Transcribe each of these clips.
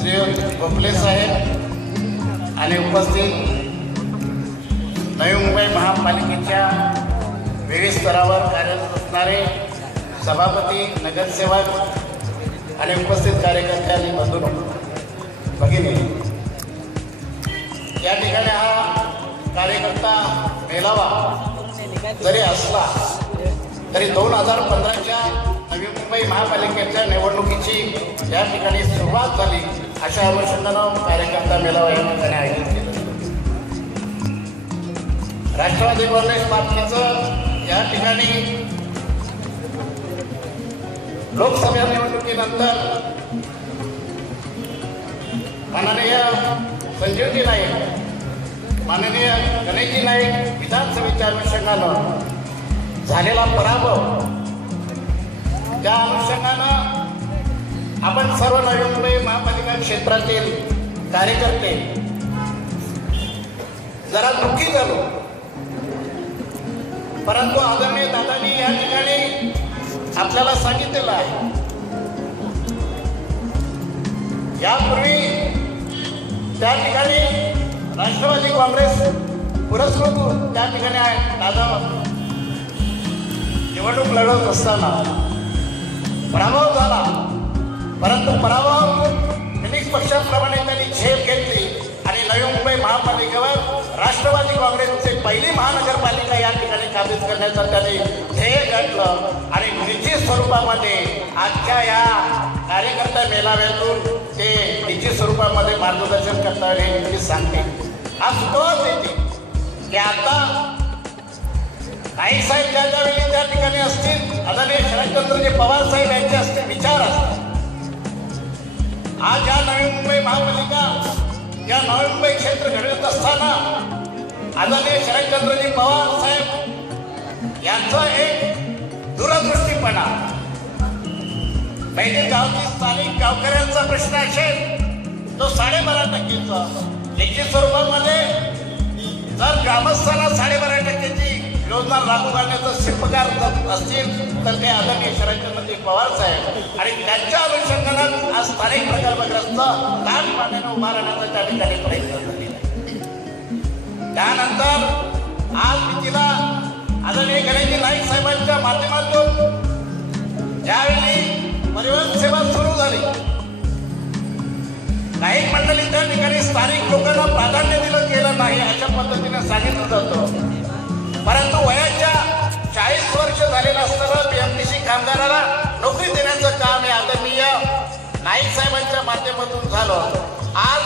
श्री साहेब आणि उपस्थित नवी मुंबई महापालिकेच्या विविध स्तरावर कार्यरत असणारे सभापती नगरसेवक आणि उपस्थित कार्यकर्ते आणि बंधू भगिनी या ठिकाणी हा कार्यकर्ता मेलावा जरी असला तरी दोन हजार पंधराच्या नवी मुंबई महापालिकेच्या निवडणुकीची या ठिकाणी सुरुवात झाली अशा अनुषंगानं कार्यकर्ता मेळावा या ठिकाणी आयोजित केलं. राष्ट्रवादी काँग्रेस पार्टीचं या ठिकाणी लोकसभा नंतर माननीय संजीवजी नाईक माननीय गणेशजी नाईक विधानसभेच्या अनुषंगानं झालेला पराभव त्या अनुषंगानं आपण सर्व नवी मुंबई महापालिका क्षेत्रातील कार्यकर्ते जरा दुःखी झालो. परंतु आदरणीय दादांनी या ठिकाणी आपल्याला सांगितलेलं आहे यापूर्वी त्या ठिकाणी राष्ट्रवादी काँग्रेस पुरस्कृत त्या ठिकाणी दादा. निवडणूक लढवत असताना पराभव झाला. परंतु पराभव विनिक पक्षाप्रमाणे त्यांनी झेप घेतली आणि नवी मुंबई महापालिकेवर राष्ट्रवादी काँग्रेसचे पहिली महानगरपालिका या स्थापित करण्याचं त्यांनी ध्येय गाठलं आणि निश्चित स्वरूपामध्ये आजच्या या कार्यकर्ता मेळाव्यातून ते निश्चित स्वरूपामध्ये मार्गदर्शन करतात हे मी सांगते. आज तोच येते की आता काही साहेब ज्या ज्या वेळी त्या ठिकाणी असतील आदरणीय शरदचंद्रजी पवार साहेब यांचे असते विचार असतात. आज या नवी मुंबई महापालिका या नवी मुंबई क्षेत्र घडवत असताना आदरणीय शरदचंद्रजी पवार साहेब पहिले गावची स्थानिक गावकऱ्यांचा प्रश्न असेल तो साडेबारा टक्केचा लेखी स्वरूपामध्ये जर ग्रामस्थांना साडेबारा टक्क्याची योजना लागू करण्याचा शिल्पकार असतील तर ते आदरणीय शरदचंद्रजी पवार साहेब आणि त्यांच्या अनुषंगानं आज स्थानिक प्रकल्पग्रस्त लहान पाण्यानं उभा राहण्याचा त्या ठिकाणी प्रयत्न झालेला त्यानंतर आज मी तिला आदरणीय गणेशजी नाईक साहेबांच्या माध्यमातून ज्यावेळी परिवहन सेवा सुरू झाली. काही मंडळी त्या ठिकाणी स्थानिक लोकांना प्राधान्य दिलं गेलं नाही अशा पद्धतीने सांगितलं जातं. परंतु वयाच्या चाळीस वर्ष झालेलं असताना पीएमटीसी कामगाराला नोकरी देण्याचं काम हे आदरणीय नाईक साहेबांच्या माध्यमातून झालं. आज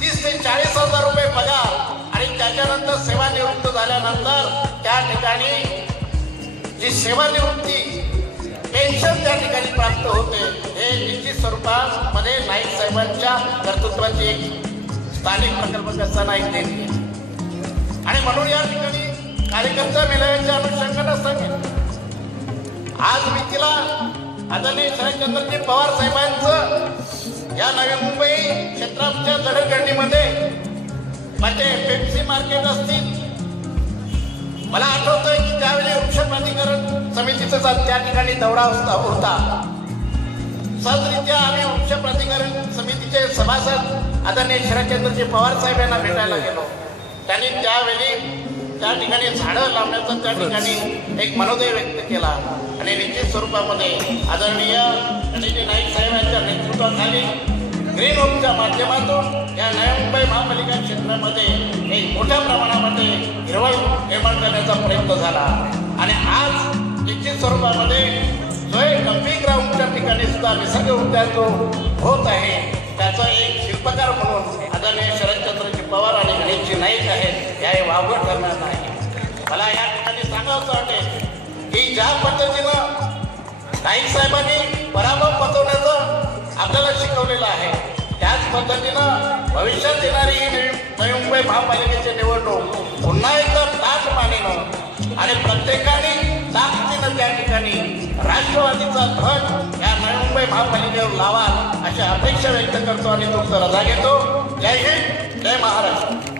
तीस ते चाळीस हजार रुपये पगार आणि त्याच्यानंतर सेवानिवृत्त झाल्यानंतर त्या ठिकाणी जी सेवानिवृत्ती पेन्शन त्या ठिकाणी प्राप्त होते. हे निश्चित स्वरूपामध्ये नाईक साहेबांच्या कर्तृत्वाची एक स्थानिक प्रकल्पग्रस्तांना एक देणगी आणि म्हणून या ठिकाणी कार्यकर्ता मेळाव्याच्या अनुषंगाने सांगेन. आज मी तिला आदरणीय शरदचंद्रजी पवार साहेबांचं या नवी मुंबई क्षेत्राच्या जडणघडणीमध्ये म्हणजे पेप्सी मार्केट असतील. मला आठवत प्राधिकरण त्या ठिकाणी दौरा होता होता. सहजरित्या आम्ही वृक्ष प्राधिकरण समितीचे सभासद आदरणीय शरदचंद्रजी पवार साहेब यांना भेटायला गेलो. त्यांनी त्यावेळी त्या ठिकाणी झाडं लावण्याचा त्या ठिकाणी एक मनोदय व्यक्त केला. आणि निश्चित स्वरूपामध्ये आदरणीय गणेशजी नाईक साहेब यांच्या नेतृत्वाखाली ग्रीन होमच्या माध्यमातून या नवी मुंबई महापालिका क्षेत्रामध्ये एक मोठ्या प्रमाणामध्ये हिरवळ निर्माण करण्याचा प्रयत्न झाला. आणि आज निश्चित स्वरूपामध्ये जो एक गंभीर ग्राउंडच्या ठिकाणी सुद्धा निसर्ग उद्यान जो होत आहे त्याचा एक शिल्पकार म्हणून आदरणीय शरदचंद्रजी पवार आणि गणेशजी नाईक आहेत या वावगड ठरणार नाही. मला या ठिकाणी सांगावं वाटेल की ज्या पद्धतीनं नाईक साहेबांनी पराभव पचवण्याचं आपल्याला शिकवलेलं आहे त्याच पद्धतीनं भविष्यात येणारी ही नवी मुंबई महापालिकेची निवडणूक पुन्हा एकदा ताट मानेनं आणि प्रत्येकाने या ठिकाणी राष्ट्रवादीचा ध्वज या नवी मुंबई महापालिकेवर लावा अशा अशी अपेक्षा व्यक्त करतो आणि तुमचा रजा घेतो. जय हिंद जय महाराष्ट्र.